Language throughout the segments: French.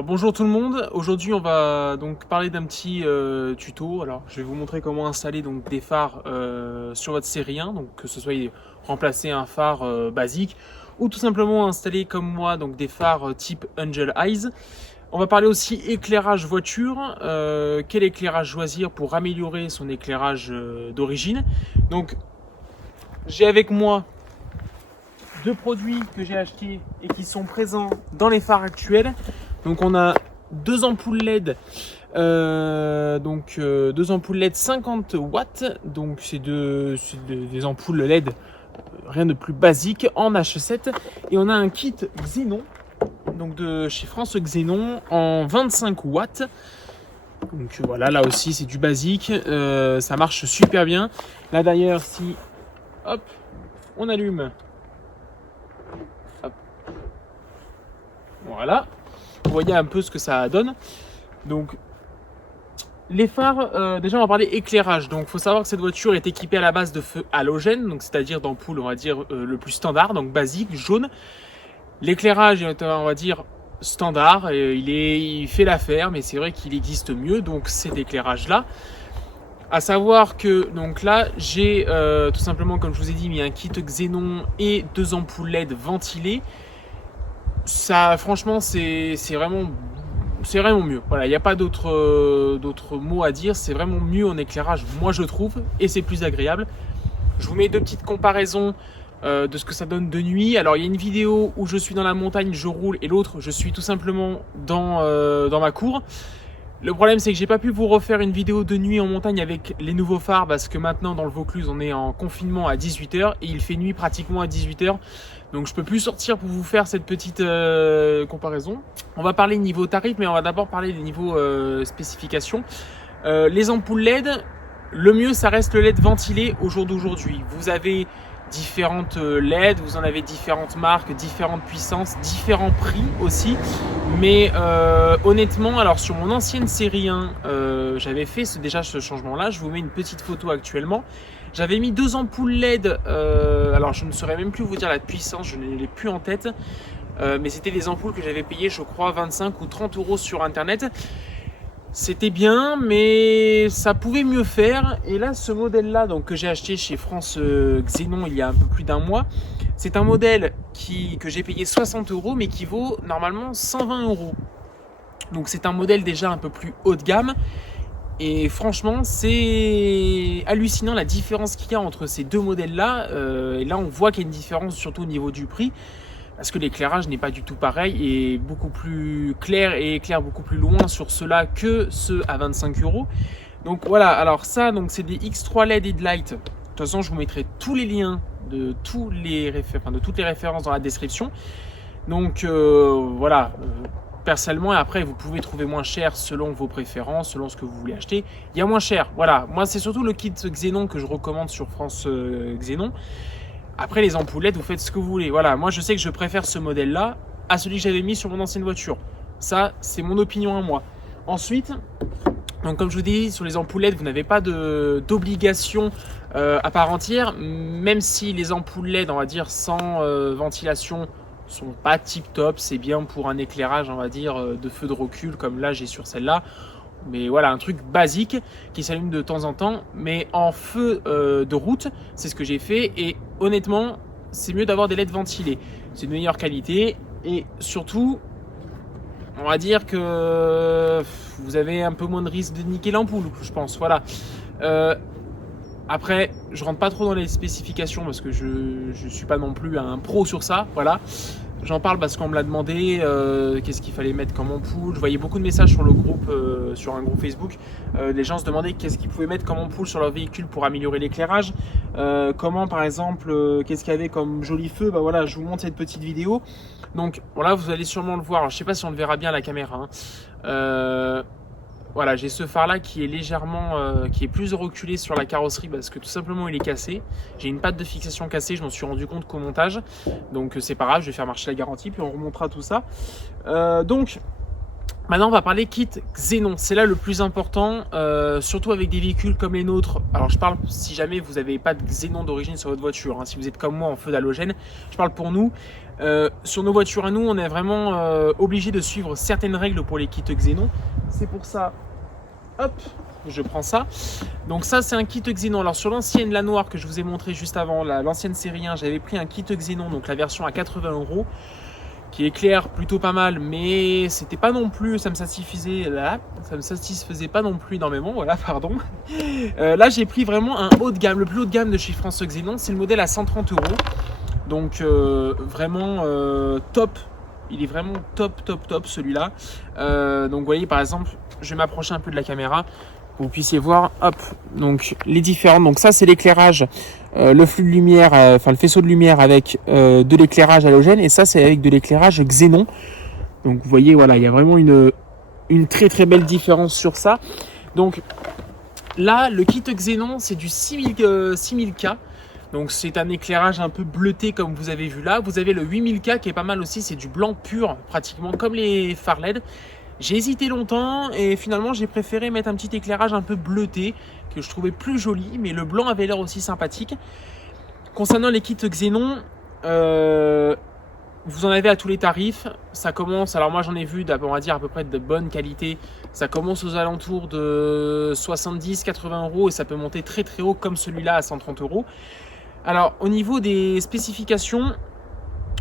Alors, bonjour tout le monde, aujourd'hui on va donc parler d'un petit tuto. Alors je vais vous montrer comment installer donc des phares sur votre série 1, donc que ce soit remplacer un phare basique ou tout simplement installer comme moi donc des phares type Angel Eyes. On va parler aussi éclairage voiture, quel éclairage choisir pour améliorer son éclairage d'origine. Donc j'ai avec moi deux produits que j'ai achetés et qui sont présents dans les phares actuels. Donc on a deux ampoules LED, deux ampoules LED 50 watts. Donc c'est des ampoules LED, rien de plus basique en H7. Et on a un kit Xenon, donc de chez France Xenon en 25 watts. Donc voilà, là aussi c'est du basique, ça marche super bien. Là d'ailleurs, si hop, on allume. Hop. Voilà, vous voyez un peu ce que ça donne. Donc les phares, déjà on va parler éclairage. Donc il faut savoir que cette voiture est équipée à la base de feux halogènes, donc c'est-à-dire d'ampoules on va dire le plus standard, donc basique, jaune. L'éclairage est on va dire standard, il fait l'affaire, mais c'est vrai qu'il existe mieux, donc cet éclairage là. À savoir que donc là j'ai tout simplement, comme je vous ai dit, mis un kit Xenon et deux ampoules LED ventilées. Ça franchement c'est vraiment mieux. Voilà, il n'y a pas d'autres mots à dire. C'est vraiment mieux en éclairage, moi je trouve, et c'est plus agréable. Je vous mets deux petites comparaisons de ce que ça donne de nuit. Alors il y a une vidéo où je suis dans la montagne, je roule, et l'autre je suis tout simplement dans ma cour. Le problème c'est que j'ai pas pu vous refaire une vidéo de nuit en montagne avec les nouveaux phares parce que maintenant dans le Vaucluse on est en confinement à 18h et il fait nuit pratiquement à 18h. Donc je peux plus sortir pour vous faire cette petite comparaison. On va parler niveau tarif, mais on va d'abord parler des niveaux spécifications. Les ampoules LED, le mieux ça reste le LED ventilé au jour d'aujourd'hui. Vous avez différentes LED, vous en avez différentes marques, différentes puissances, différents prix aussi. Mais honnêtement, alors sur mon ancienne série 1, j'avais fait déjà ce changement-là. Je vous mets une petite photo actuellement. J'avais mis deux ampoules LED, alors je ne saurais même plus vous dire la puissance, je ne l'ai plus en tête. Mais c'était des ampoules que j'avais payées, je crois, 25 ou 30 euros sur internet. C'était bien, mais ça pouvait mieux faire. Et là, ce modèle-là, donc que j'ai acheté chez France Xenon il y a un peu plus d'un mois, c'est un modèle que j'ai payé 60 euros, mais qui vaut normalement 120 euros. Donc c'est un modèle déjà un peu plus haut de gamme. Et franchement, c'est hallucinant la différence qu'il y a entre ces deux modèles-là. Et là, on voit qu'il y a une différence surtout au niveau du prix. Parce que l'éclairage n'est pas du tout pareil et beaucoup plus clair et éclaire beaucoup plus loin sur ceux-là que ceux à 25 euros. Donc voilà, alors ça, donc c'est des X3 LED Headlight. De toute façon, je vous mettrai tous les liens de toutes les références dans la description. Donc voilà, personnellement, et après vous pouvez trouver moins cher selon vos préférences, selon ce que vous voulez acheter. Il y a moins cher, voilà. Moi, c'est surtout le kit Xenon que je recommande sur France Xenon. Après, les ampoules LED, vous faites ce que vous voulez. Voilà, moi je sais que je préfère ce modèle-là à celui que j'avais mis sur mon ancienne voiture. Ça, c'est mon opinion à moi. Ensuite, donc comme je vous dis, sur les ampoules LED, vous n'avez pas d'obligation à part entière, même si les ampoules LED, on va dire, sans ventilation, sont pas tip top. C'est bien pour un éclairage, on va dire, de feu de recul, comme là j'ai sur celle-là. Mais voilà, un truc basique qui s'allume de temps en temps. Mais en feu de route, c'est ce que j'ai fait. Et honnêtement, c'est mieux d'avoir des LED ventilés. C'est de meilleure qualité. Et surtout, on va dire que vous avez un peu moins de risque de niquer l'ampoule, je pense. Voilà. Après, je rentre pas trop dans les spécifications parce que je suis pas non plus un pro sur ça. Voilà. J'en parle parce qu'on me l'a demandé, qu'est-ce qu'il fallait mettre comme ampoule. Je voyais beaucoup de messages sur le groupe, sur un groupe Facebook. Les gens se demandaient qu'est-ce qu'ils pouvaient mettre comme ampoule sur leur véhicule pour améliorer l'éclairage. Comment, par exemple, qu'est-ce qu'il y avait comme joli feu. Bah voilà, je vous montre cette petite vidéo. Donc voilà, vous allez sûrement le voir. Alors, je sais pas si on le verra bien à la caméra. Voilà, j'ai ce phare là qui est légèrement, qui est plus reculé sur la carrosserie parce que tout simplement il est cassé. J'ai une patte de fixation cassée, je m'en suis rendu compte qu'au montage. Donc c'est pas grave, je vais faire marcher la garantie puis on remontera tout ça. Donc Maintenant, on va parler kit Xénon. C'est là le plus important, surtout avec des véhicules comme les nôtres. Alors, je parle si jamais vous n'avez pas de Xénon d'origine sur votre voiture. Hein, si vous êtes comme moi en feu d'halogène, je parle pour nous. Sur nos voitures à nous, on est vraiment obligé de suivre certaines règles pour les kits Xénon. C'est pour ça, hop, je prends ça. Donc ça, c'est un kit Xénon. Alors sur l'ancienne, la noire que je vous ai montré juste avant, l'ancienne série 1, j'avais pris un kit Xénon, donc la version à 80 €, qui éclaire plutôt pas mal, mais c'était pas non plus, ça me satisfaisait pas non plus énormément, voilà, pardon. Là, j'ai pris vraiment un haut de gamme, le plus haut de gamme de chez France Xénon, c'est le modèle à 130 €. Donc vraiment top, il est vraiment top celui-là. Donc vous voyez par exemple, je vais m'approcher un peu de la caméra pour que vous puissiez voir, hop, donc les différents. Donc ça c'est l'éclairage, le flux de lumière, enfin le faisceau de lumière avec de l'éclairage halogène, et ça c'est avec de l'éclairage Xénon. Donc vous voyez, voilà, il y a vraiment une très belle différence sur ça. Donc là, le kit Xénon, c'est du 6000K. Donc c'est un éclairage un peu bleuté comme vous avez vu là. Vous avez le 8000K qui est pas mal aussi, c'est du blanc pur, pratiquement comme les phares LED. J'ai hésité longtemps et finalement j'ai préféré mettre un petit éclairage un peu bleuté que je trouvais plus joli, mais le blanc avait l'air aussi sympathique. Concernant les kits Xénon, vous en avez à tous les tarifs. Ça commence, alors moi j'en ai vu, on va dire à peu près de bonne qualité. Ça commence aux alentours de 70-80 € et ça peut monter très haut comme celui-là à 130 €. Alors au niveau des spécifications,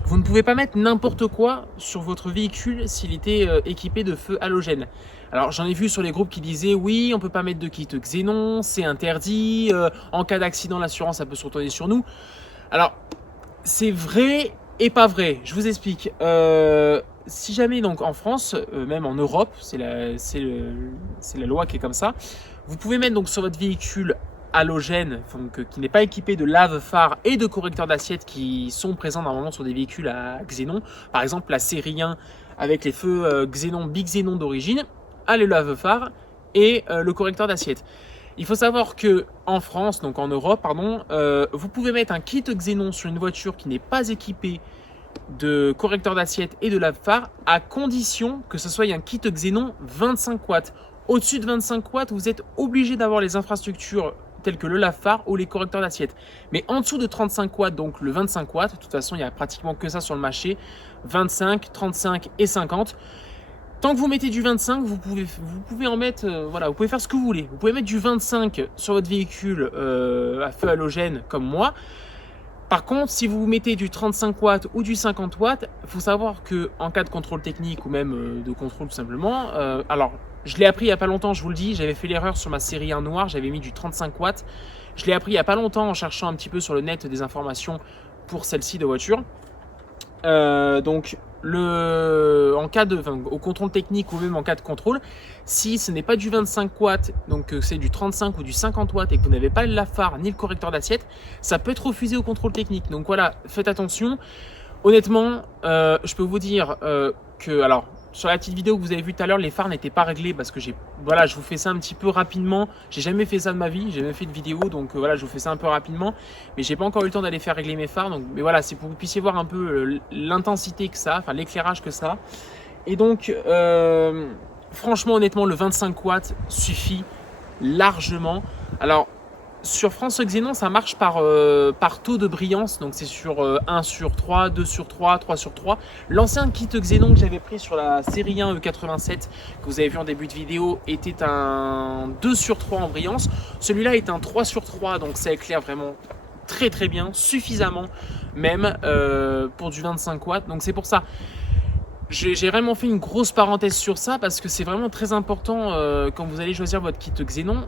vous ne pouvez pas mettre n'importe quoi sur votre véhicule s'il était équipé de feux halogènes. Alors j'en ai vu sur les groupes qui disaient oui, on peut pas mettre de kit Xénon, c'est interdit, en cas d'accident l'assurance ça peut se retourner sur nous. Alors c'est vrai et pas vrai, je vous explique. Si jamais donc en France, même en Europe, c'est la loi qui est comme ça, vous pouvez mettre donc sur votre véhicule halogène, donc, qui n'est pas équipé de lave-phare et de correcteurs d'assiette qui sont présents normalement sur des véhicules à Xénon. Par exemple, la série 1 avec les feux Xénon, Big Xénon d'origine, a le lave-phare et le correcteur d'assiette. Il faut savoir que en France, donc en Europe, pardon, vous pouvez mettre un kit Xénon sur une voiture qui n'est pas équipée de correcteur d'assiette et de lave-phare, à condition que ce soit un kit Xénon 25 watts. Au-dessus de 25 watts, vous êtes obligé d'avoir les infrastructures tels que le lave-phare ou les correcteurs d'assiette. Mais en dessous de 35 watts, donc le 25 watts, de toute façon, il n'y a pratiquement que ça sur le marché, 25, 35 et 50. Tant que vous mettez du 25, vous pouvez en mettre, voilà, vous pouvez faire ce que vous voulez. Vous pouvez mettre du 25 sur votre véhicule à feu halogène comme moi. Par contre, si vous mettez du 35 watts ou du 50 watts, il faut savoir qu'en cas de contrôle technique ou même de contrôle tout simplement, alors je l'ai appris il n'y a pas longtemps, je vous le dis, j'avais fait l'erreur sur ma série 1 noire, j'avais mis du 35 watts. Je l'ai appris il n'y a pas longtemps en cherchant un petit peu sur le net des informations pour celle-ci de voiture. Donc au contrôle technique ou même en cas de contrôle, si ce n'est pas du 25 watts, donc c'est du 35 ou du 50 watts et que vous n'avez pas le lave-phare ni le correcteur d'assiette, ça peut être refusé au contrôle technique. Donc voilà, faites attention. Honnêtement, je peux vous dire que, alors, sur la petite vidéo que vous avez vue tout à l'heure, les phares n'étaient pas réglés parce que je vous fais ça un petit peu rapidement. J'ai jamais fait ça de ma vie, j'ai jamais fait de vidéo, donc voilà, je vous fais ça un peu rapidement. Mais j'ai pas encore eu le temps d'aller faire régler mes phares. Donc, mais voilà, c'est pour que vous puissiez voir un peu l'intensité que ça a, enfin l'éclairage que ça a. Et donc, franchement, honnêtement, le 25 watts suffit largement. Alors, sur France Xénon, ça marche par taux de brillance, donc c'est sur 1 sur 3, 2 sur 3, 3 sur 3. L'ancien kit Xénon que j'avais pris sur la série 1 E87, que vous avez vu en début de vidéo, était un 2 sur 3 en brillance. Celui-là est un 3 sur 3, donc ça éclaire vraiment très bien, suffisamment même pour du 25 watts. Donc c'est pour ça. J'ai vraiment fait une grosse parenthèse sur ça parce que c'est vraiment très important quand vous allez choisir votre kit Xénon.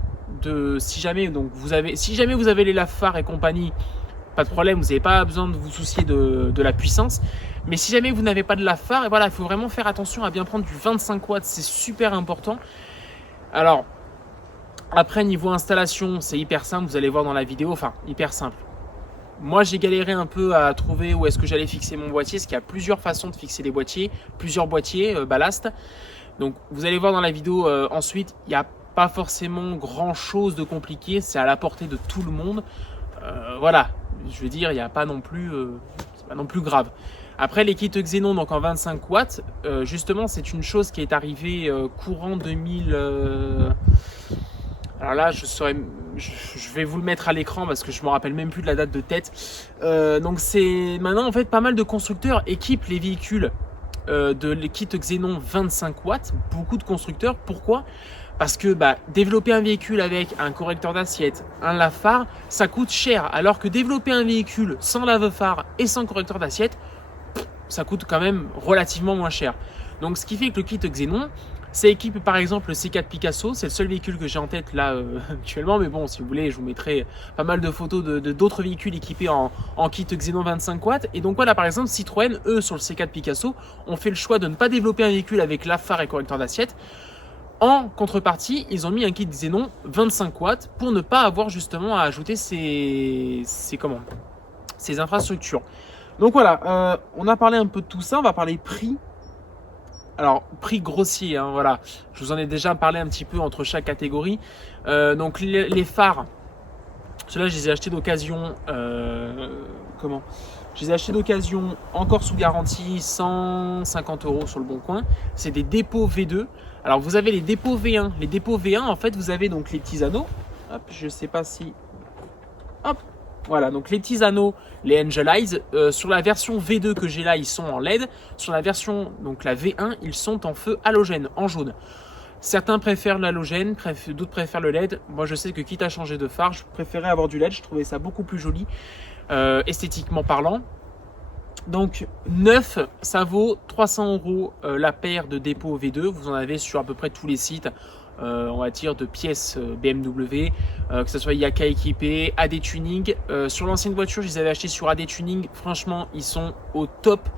Si jamais vous avez les lave-phares et compagnie, pas de problème, vous n'avez pas besoin de vous soucier de la puissance. Mais si jamais vous n'avez pas de lave-phare, voilà, il faut vraiment faire attention à bien prendre du 25 watts, c'est super important. Alors, après niveau installation, c'est hyper simple, vous allez voir dans la vidéo, enfin hyper simple. Moi, j'ai galéré un peu à trouver où est-ce que j'allais fixer mon boîtier, parce qu'il y a plusieurs façons de fixer les boîtiers, plusieurs boîtiers ballast. Donc, vous allez voir dans la vidéo ensuite, il n'y a pas forcément grand-chose de compliqué, c'est à la portée de tout le monde. Voilà, je veux dire, il n'y a pas non plus, c'est pas non plus grave. Après, les kits Xenon, donc en 25 watts, justement, c'est une chose qui est arrivée courant 2000. Alors là, je vais vous le mettre à l'écran parce que je me rappelle même plus de la date de tête. Donc c'est maintenant en fait pas mal de constructeurs équipent les véhicules de les kits Xenon 25 watts. Beaucoup de constructeurs. Pourquoi? Parce que développer un véhicule avec un correcteur d'assiette, un lave-phare, ça coûte cher. Alors que développer un véhicule sans lave-phare et sans correcteur d'assiette, ça coûte quand même relativement moins cher. Donc ce qui fait que le kit Xenon, ça équipe par exemple le C4 Picasso, c'est le seul véhicule que j'ai en tête là actuellement, mais bon, si vous voulez, je vous mettrai pas mal de photos d'autres véhicules équipés en kit Xenon 25 watts. Et donc voilà, par exemple, Citroën, eux, sur le C4 Picasso, ont fait le choix de ne pas développer un véhicule avec lave-phare et correcteur d'assiette. En contrepartie, ils ont mis un kit Xenon 25 watts pour ne pas avoir justement à ajouter ces infrastructures. Donc voilà, on a parlé un peu de tout ça, on va parler prix. Alors, prix grossier, hein, voilà. Je vous en ai déjà parlé un petit peu entre chaque catégorie. Donc, les phares, ceux-là, je les ai achetés d'occasion. Je les ai achetés d'occasion, encore sous garantie, 150 € sur le Bon Coin. C'est des dépôts V2. Alors, vous avez les dépôts V1. Les dépôts V1, en fait, vous avez donc les petits anneaux. Hop, je ne sais pas si... Hop, voilà, donc les petits anneaux, les Angel Eyes, sur la version V2 que j'ai là, ils sont en LED. Sur la version, donc la V1, ils sont en feu halogène, en jaune. Certains préfèrent l'halogène, d'autres préfèrent le LED. Moi, je sais que quitte à changer de phare, je préférais avoir du LED. Je trouvais ça beaucoup plus joli, esthétiquement parlant. Donc, neuf, ça vaut 300 € la paire de dépôt V2. Vous en avez sur à peu près tous les sites. On va dire de pièces BMW, que ce soit Yaka équipé, AD Tuning. Sur l'ancienne voiture, je les avais achetés sur AD Tuning. Franchement, ils sont au top.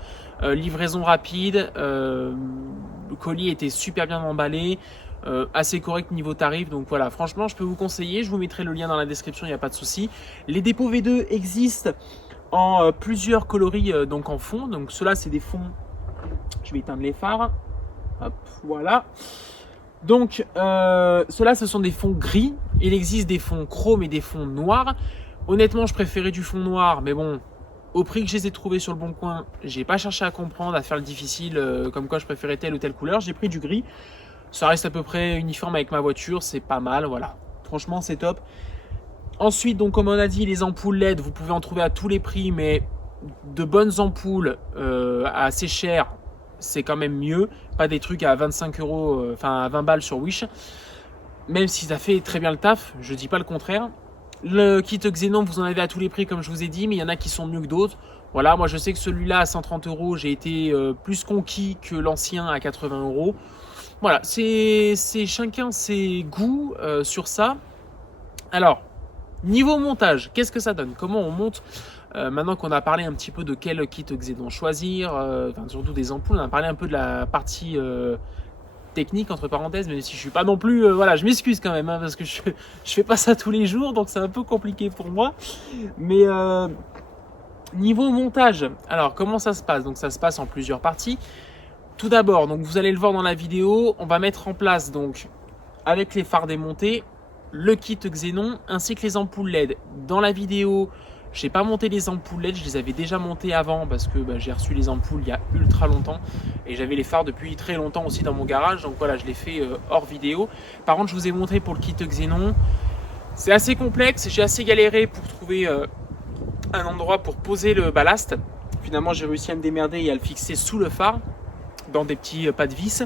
Livraison rapide. Le colis était super bien emballé. Assez correct niveau tarif. Donc voilà, franchement, je peux vous conseiller. Je vous mettrai le lien dans la description, il n'y a pas de souci. Les dépôts V2 existent en plusieurs coloris, donc en fond. Donc ceux-là, c'est des fonds. Je vais éteindre les phares. Hop, voilà. Donc, ceux-là, ce sont des fonds gris. Il existe des fonds chrome et des fonds noirs. Honnêtement, je préférais du fond noir, mais bon, au prix que je les ai trouvés sur le Bon Coin, j'ai pas cherché à comprendre, à faire le difficile, comme quoi je préférais telle ou telle couleur. J'ai pris du gris. Ça reste à peu près uniforme avec ma voiture, c'est pas mal, voilà. Franchement, c'est top. Ensuite, donc, comme on a dit, les ampoules LED, vous pouvez en trouver à tous les prix, mais de bonnes ampoules assez chères, c'est quand même mieux. Pas des trucs à 25 €, enfin à 20 balles sur Wish. Même si ça fait très bien le taf, je dis pas le contraire. Le kit Xenon, vous en avez à tous les prix, comme je vous ai dit, mais il y en a qui sont mieux que d'autres. Voilà, moi je sais que celui-là à 130 €, j'ai été plus conquis que l'ancien à 80 €. Voilà, c'est chacun ses goûts sur ça. Alors, niveau montage, qu'est-ce que ça donne? Comment on monte? Maintenant qu'on a parlé un petit peu de quel kit Xenon choisir, enfin, surtout des ampoules, on a parlé un peu de la partie technique entre parenthèses, même si je suis pas non plus, voilà, je m'excuse quand même, hein, parce que je fais pas ça tous les jours, donc c'est un peu compliqué pour moi. Mais niveau montage, alors comment ça se passe? Donc ça se passe en plusieurs parties. Tout d'abord, donc vous allez le voir dans la vidéo, on va mettre en place donc avec les phares démontés le kit Xenon ainsi que les ampoules LED. Dans la vidéo, j'ai pas monté les ampoules LED, je les avais déjà montées avant parce que j'ai reçu les ampoules il y a ultra longtemps et j'avais les phares depuis très longtemps aussi dans mon garage, donc voilà, je l'ai fait hors vidéo. Par contre, je vous ai montré pour le kit Xenon, c'est assez complexe, j'ai assez galéré pour trouver un endroit pour poser le ballast. Finalement, j'ai réussi à me démerder et à le fixer sous le phare dans des petits pas de vis.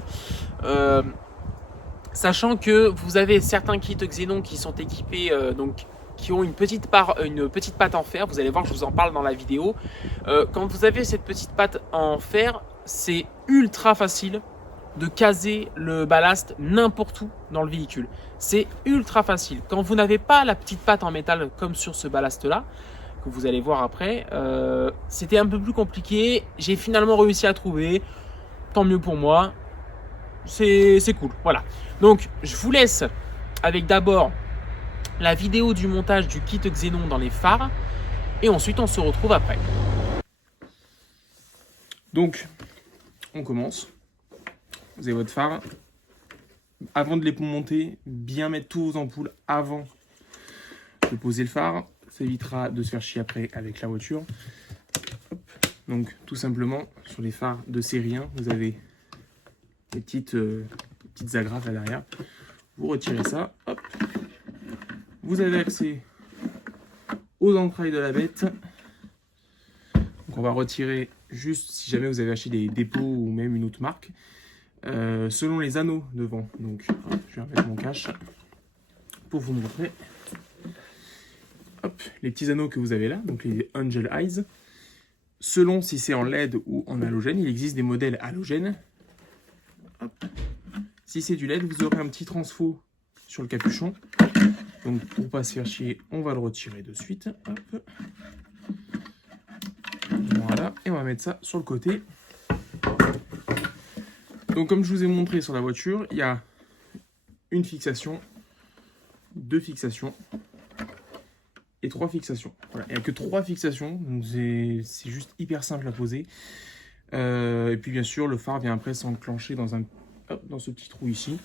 Sachant que vous avez certains kits Xenon qui sont équipés donc qui ont une petite patte en fer. Vous allez voir, je vous en parle dans la vidéo. Quand vous avez cette petite patte en fer, c'est ultra facile de caser le ballast n'importe où dans le véhicule. C'est ultra facile. Quand vous n'avez pas la petite patte en métal comme sur ce ballast là, que vous allez voir après, c'était un peu plus compliqué. J'ai finalement réussi à trouver. Tant mieux pour moi. C'est cool. Voilà. Donc, je vous laisse avec d'abord la vidéo du montage du kit Xenon dans les phares. Et ensuite, on se retrouve après. Donc, on commence. Vous avez votre phare. Avant de les monter, bien mettre tous vos ampoules avant de poser le phare. Ça évitera de se faire chier après avec la voiture. Hop. Donc tout simplement, sur les phares de série 1, vous avez des petites agrafes à l'arrière. Vous retirez ça, hop. Vous avez accès aux entrailles de la bête. Donc on va retirer juste si jamais vous avez acheté des dépôts ou même une autre marque. Selon les anneaux devant. Donc hop, je vais remettre mon cache pour vous montrer. Hop, les petits anneaux que vous avez là, donc les Angel Eyes. Selon si c'est en LED ou en halogène, il existe des modèles halogènes. Hop. Si c'est du LED, vous aurez un petit transfo sur le capuchon. Donc pour pas se faire chier, on va le retirer de suite. Hop. Voilà, et on va mettre ça sur le côté. Donc comme je vous ai montré sur la voiture, il y a une fixation, 2 fixations et 3 fixations. Voilà. Il n'y a que 3 fixations, donc c'est juste hyper simple à poser. Et puis bien sûr, le phare vient après s'enclencher dans ce petit trou ici.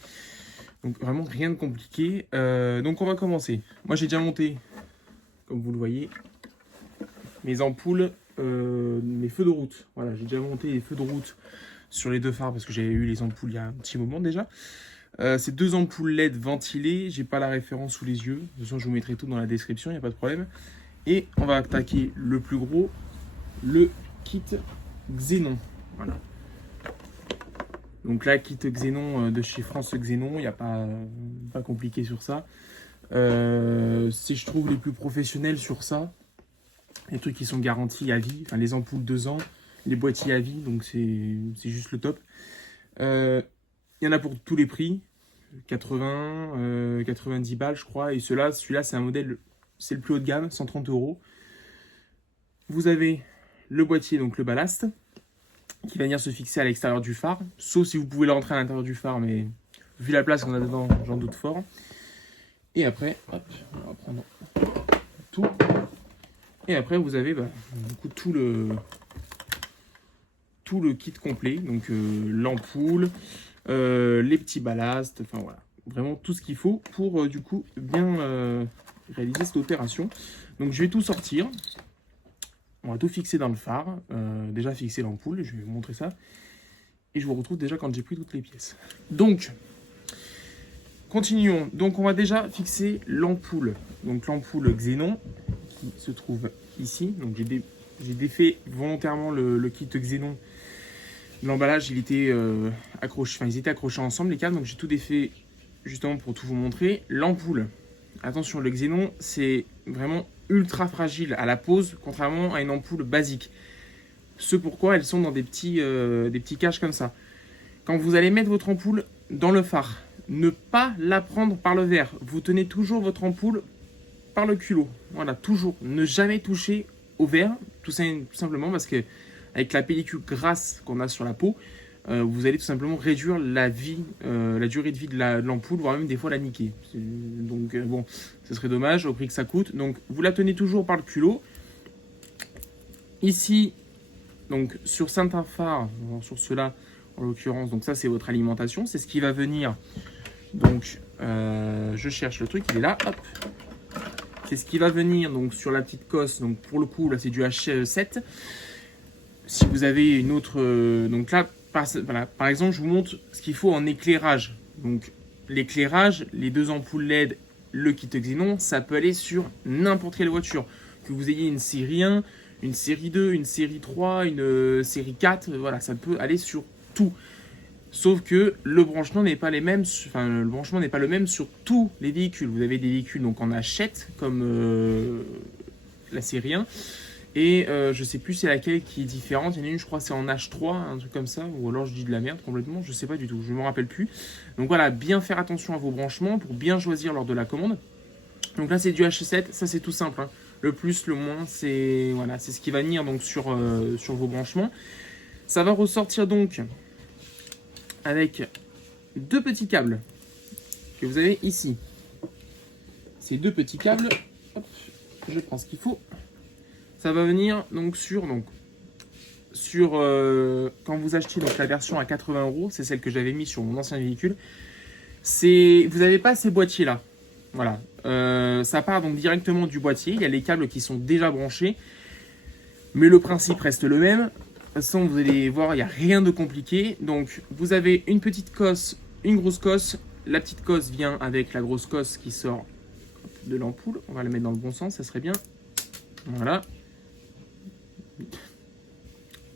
Donc vraiment rien de compliqué. Donc on va commencer. Moi j'ai déjà monté, comme vous le voyez, mes ampoules, mes feux de route. Voilà, j'ai déjà monté les feux de route sur les 2 phares parce que j'avais eu les ampoules il y a un petit moment déjà. C'est 2 ampoules LED ventilées, j'ai pas la référence sous les yeux. De toute façon, je vous mettrai tout dans la description, il n'y a pas de problème. Et on va attaquer le plus gros, le kit Xénon. Voilà. Donc là, kit Xénon de chez France Xénon, il n'y a pas compliqué sur ça. C'est, je trouve, les plus professionnels sur ça. Les trucs qui sont garantis à vie, enfin les ampoules 2 ans, les boîtiers à vie, donc c'est juste le top. Il y en a pour tous les prix, 80, 90 balles je crois, et celui-là c'est un modèle, c'est le plus haut de gamme, 130 €. Vous avez le boîtier, donc le ballast, qui va venir se fixer à l'extérieur du phare, sauf si vous pouvez le rentrer à l'intérieur du phare, mais vu la place qu'on a dedans, j'en doute fort. Et après, hop, on va prendre tout. Et après, vous avez du coup, tout le kit complet, donc l'ampoule, les petits ballasts, enfin voilà, vraiment tout ce qu'il faut pour du coup bien réaliser cette opération. Donc je vais tout sortir, on va tout fixer dans le phare, déjà fixer l'ampoule, je vais vous montrer ça, et je vous retrouve déjà quand j'ai pris toutes les pièces. Donc, continuons, donc on va déjà fixer l'ampoule, donc l'ampoule Xénon, qui se trouve ici, donc j'ai défait volontairement le kit Xénon. L'emballage, il était accroché, enfin ils étaient accrochés ensemble les câbles, donc j'ai tout défait justement pour tout vous montrer. L'ampoule, attention, le Xénon, c'est vraiment ultra fragile à la pose, contrairement à une ampoule basique. Ce pourquoi elles sont dans des petits caches comme ça. Quand vous allez mettre votre ampoule dans le phare, ne pas la prendre par le verre. Vous tenez toujours votre ampoule par le culot. Voilà, toujours. Ne jamais toucher au verre, tout simplement parce que avec la pellicule grasse qu'on a sur la peau, vous allez tout simplement réduire la durée de vie de l'ampoule, voire même des fois la niquer. Donc bon, ce serait dommage au prix que ça coûte. Donc vous la tenez toujours par le culot. Ici, donc sur certains phares, sur ceux-là en l'occurrence, donc ça c'est votre alimentation, c'est ce qui va venir. Donc je cherche le truc, il est là, hop. C'est ce qui va venir donc sur la petite cosse. Donc pour le coup là c'est du H7. Si vous avez une autre, donc là voilà, par exemple je vous montre ce qu'il faut en éclairage. Donc l'éclairage, les 2 ampoules LED, le kit Xénon, ça peut aller sur n'importe quelle voiture. Que vous ayez une série 1, une série 2, une série 3, une série 4, voilà, ça peut aller sur tout. Sauf que le branchement n'est pas le même sur tous les véhicules. Vous avez des véhicules donc en H7 comme la série 1. Et je sais plus c'est laquelle qui est différente. Il y en a une, je crois, c'est en H3, un truc comme ça. Ou alors je dis de la merde complètement, je sais pas du tout, je me rappelle plus. Donc voilà, bien faire attention à vos branchements pour bien choisir lors de la commande. Donc là c'est du H7, ça c'est tout simple. Hein. Le plus, le moins, c'est voilà, c'est ce qui va venir donc sur vos branchements. Ça va ressortir donc avec 2 petits câbles que vous avez ici. Ces 2 petits câbles, hop, je prends ce qu'il faut. Ça va venir donc sur quand vous achetez donc la version à 80 €, c'est celle que j'avais mis sur mon ancien véhicule. Vous n'avez pas ces boîtiers là. Voilà, ça part donc directement du boîtier. Il y a les câbles qui sont déjà branchés. Mais le principe reste le même. De toute façon, vous allez voir, il n'y a rien de compliqué. Donc, vous avez une petite cosse, une grosse cosse. La petite cosse vient avec la grosse cosse qui sort de l'ampoule. On va la mettre dans le bon sens, ça serait bien. Voilà.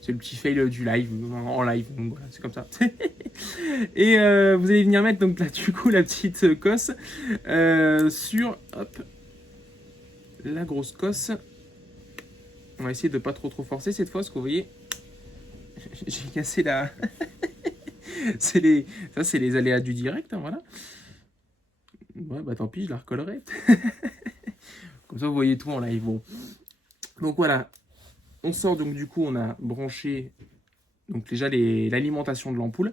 C'est le petit fail du live, en live. Donc voilà, c'est comme ça. Et vous allez venir mettre donc là, du coup, la petite cosse sur hop, la grosse cosse. On va essayer de pas trop forcer cette fois, parce que vous voyez, j'ai cassé la... Ça, c'est les aléas du direct, hein, voilà. Ouais, bah tant pis, je la recollerai. Comme ça, vous voyez tout en live. Bon. Donc voilà, on sort, donc du coup, on a branché donc déjà l'alimentation de l'ampoule.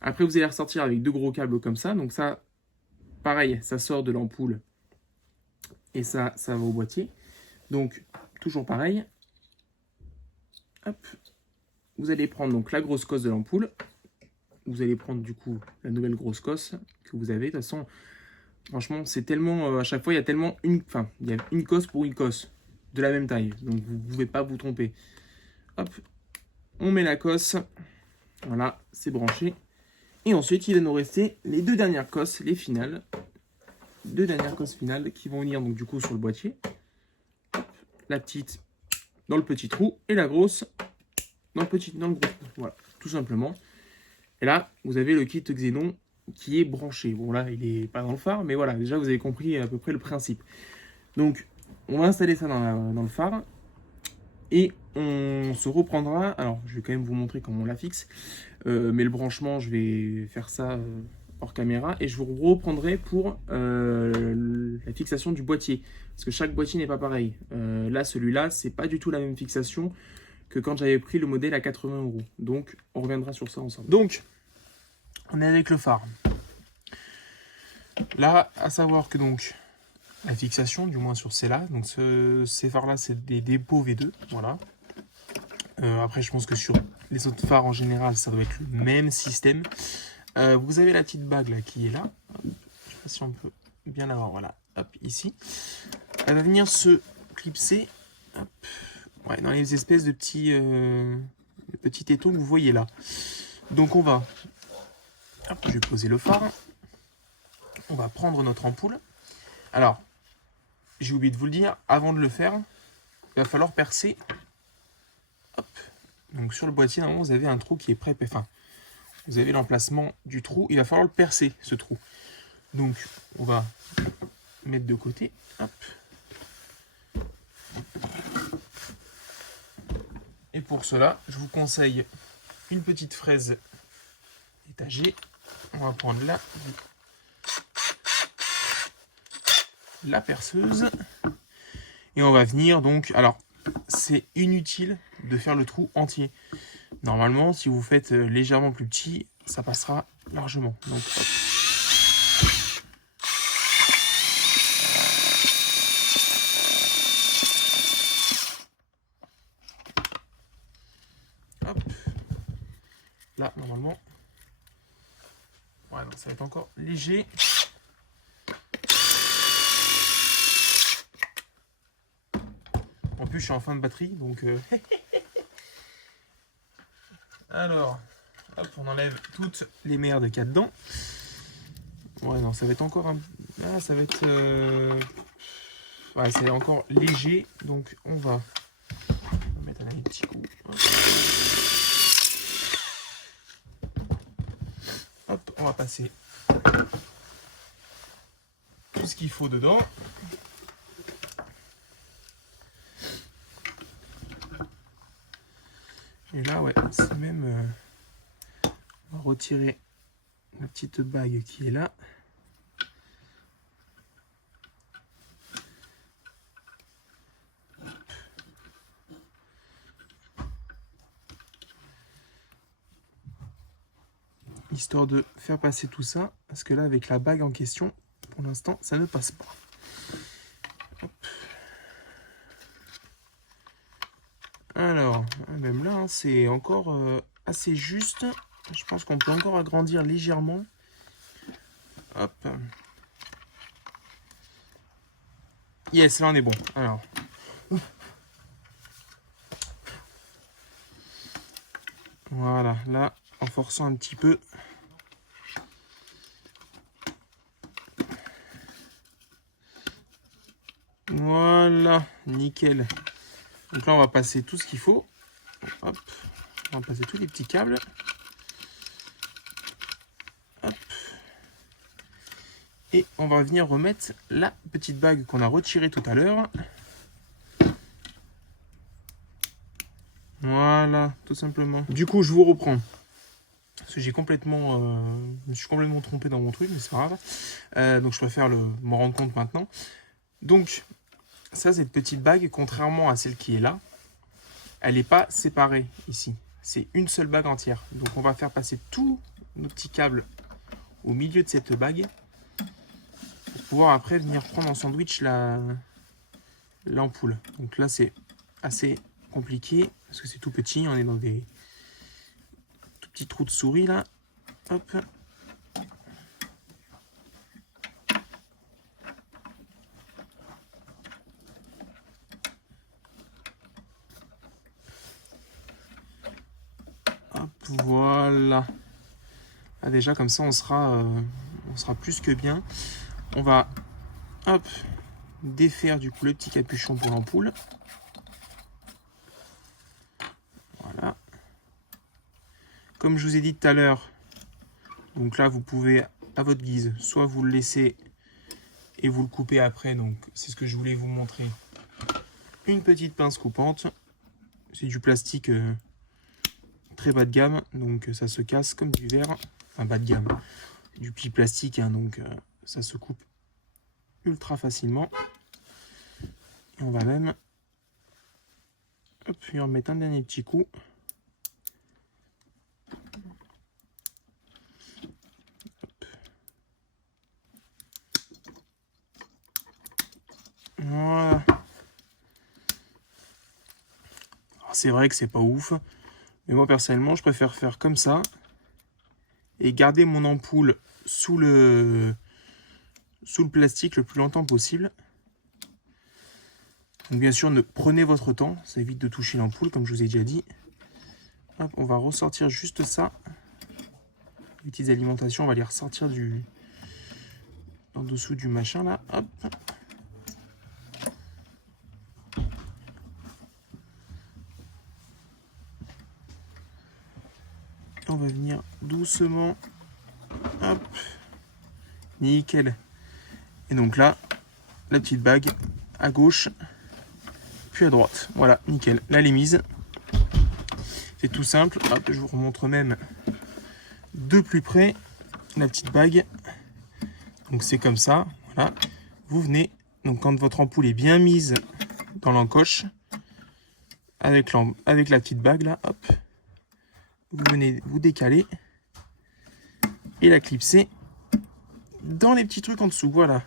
Après, vous allez ressortir avec 2 gros câbles comme ça. Donc ça, pareil, ça sort de l'ampoule et ça va au boîtier. Donc, toujours pareil. Hop. Vous allez prendre donc la grosse cosse de l'ampoule. Vous allez prendre du coup la nouvelle grosse cosse que vous avez. De toute façon, franchement, c'est tellement... à chaque fois, il y a tellement une... Enfin, il y a une cosse pour une cosse de la même taille. Donc, vous ne pouvez pas vous tromper. Hop. On met la cosse. Voilà, c'est branché. Et ensuite, il va nous rester les 2 dernières cosses, les finales. 2 dernières cosses finales qui vont venir donc du coup sur le boîtier. Hop. La petite dans le petit trou et la grosse dans le gros trou. Voilà, tout simplement. Et là, vous avez le kit Xenon qui est branché. Bon là, il n'est pas dans le phare, mais voilà, déjà vous avez compris à peu près le principe. Donc, on va installer ça dans le phare. Et on se reprendra. Alors, je vais quand même vous montrer comment on la fixe. Mais le branchement, je vais faire ça hors caméra. Et je vous reprendrai pour la fixation du boîtier. Parce que chaque boîtier n'est pas pareil. Là, celui-là, c'est pas du tout la même fixation que quand j'avais pris le modèle à 80 €. Donc, on reviendra sur ça ensemble. Donc, on est avec le phare. Là, à savoir que donc, la fixation, du moins sur ces-là, donc ces phares-là, c'est des dépôts V2, voilà. Après, je pense que sur les autres phares en général, ça doit être le même système. Vous avez la petite bague là qui est là. Je ne sais pas si on peut bien la voir, voilà, hop, ici. Elle va venir se clipser hop, ouais, dans les espèces de petits étaux que vous voyez là. Donc on va, hop, je vais poser le phare. On va prendre notre ampoule. Alors, j'ai oublié de vous le dire, avant de le faire, il va falloir percer. Hop. Donc sur le boîtier, normalement, vous avez un trou qui est prêt. Enfin, vous avez l'emplacement du trou. Il va falloir le percer, ce trou. Donc, on va mettre de côté. Hop. Et pour cela, je vous conseille une petite fraise étagée. On va prendre la perceuse. Et on va venir donc... Alors, c'est inutile de faire le trou entier. Normalement, si vous faites légèrement plus petit, ça passera largement. Donc, hop. Hop. Là, normalement. Ouais, donc ça va être encore léger. En plus, je suis en fin de batterie, donc... Alors, hop, on enlève toutes les merdes qu'il y a dedans. Ouais, non, ça va être encore un... Ah, ça va être... Ouais, c'est encore léger, donc on va mettre un petit coup. Hop, on va passer tout ce qu'il faut dedans. Et là, ouais, c'est même... on va retirer la petite bague qui est là. Histoire de faire passer tout ça, parce que là, avec la bague en question, pour l'instant, ça ne passe pas. Hop. Alors, même là, hein, c'est encore assez juste. Je pense qu'on peut encore agrandir légèrement. Hop. Yes, là on est bon. Alors. Voilà, là, en forçant un petit peu. Voilà, nickel. Donc là, on va passer tout ce qu'il faut. Hop, on va passer tous les petits câbles. Hop. Et on va venir remettre la petite bague qu'on a retirée tout à l'heure. Voilà, tout simplement. Du coup, je vous reprends. Parce que je me suis complètement trompé dans mon truc, mais c'est pas grave. Donc je préfère m'en rendre compte maintenant. Donc, ça, cette petite bague, contrairement à celle qui est là, elle n'est pas séparée ici. C'est une seule bague entière. Donc on va faire passer tous nos petits câbles au milieu de cette bague pour pouvoir après venir prendre en sandwich l'ampoule. Donc là, c'est assez compliqué parce que c'est tout petit. On est dans des tout petits trous de souris là. Hop. Hop, voilà. Ah, déjà comme ça on sera plus que bien. On va hop défaire du coup le petit capuchon pour l'ampoule. Voilà. Comme je vous ai dit tout à l'heure, donc là vous pouvez à votre guise, soit vous le laissez et vous le coupez après, donc c'est ce que je voulais vous montrer. Une petite pince coupante, c'est du plastique très bas de gamme, donc ça se casse comme du verre, enfin bas de gamme, du petit plastique, hein, donc ça se coupe ultra facilement. Et on va même hop, lui remettre un dernier petit coup. Voilà. C'est vrai que c'est pas ouf, mais moi personnellement je préfère faire comme ça et garder mon ampoule sous le plastique le plus longtemps possible. Donc bien sûr, prenez votre temps, ça évite de toucher l'ampoule comme je vous ai déjà dit. Hop, on va ressortir juste ça. Les petites alimentations, on va les ressortir en dessous du machin là. Hop. On va venir doucement. Hop. Nickel. Et donc là, la petite bague à gauche, puis à droite. Voilà, nickel. Là, elle est mise. C'est tout simple. Hop, je vous remontre même de plus près la petite bague. Donc c'est comme ça. Voilà. Vous venez, donc quand votre ampoule est bien mise dans l'encoche, avec la petite bague là, hop, vous venez vous décaler et la clipser dans les petits trucs en dessous. Voilà.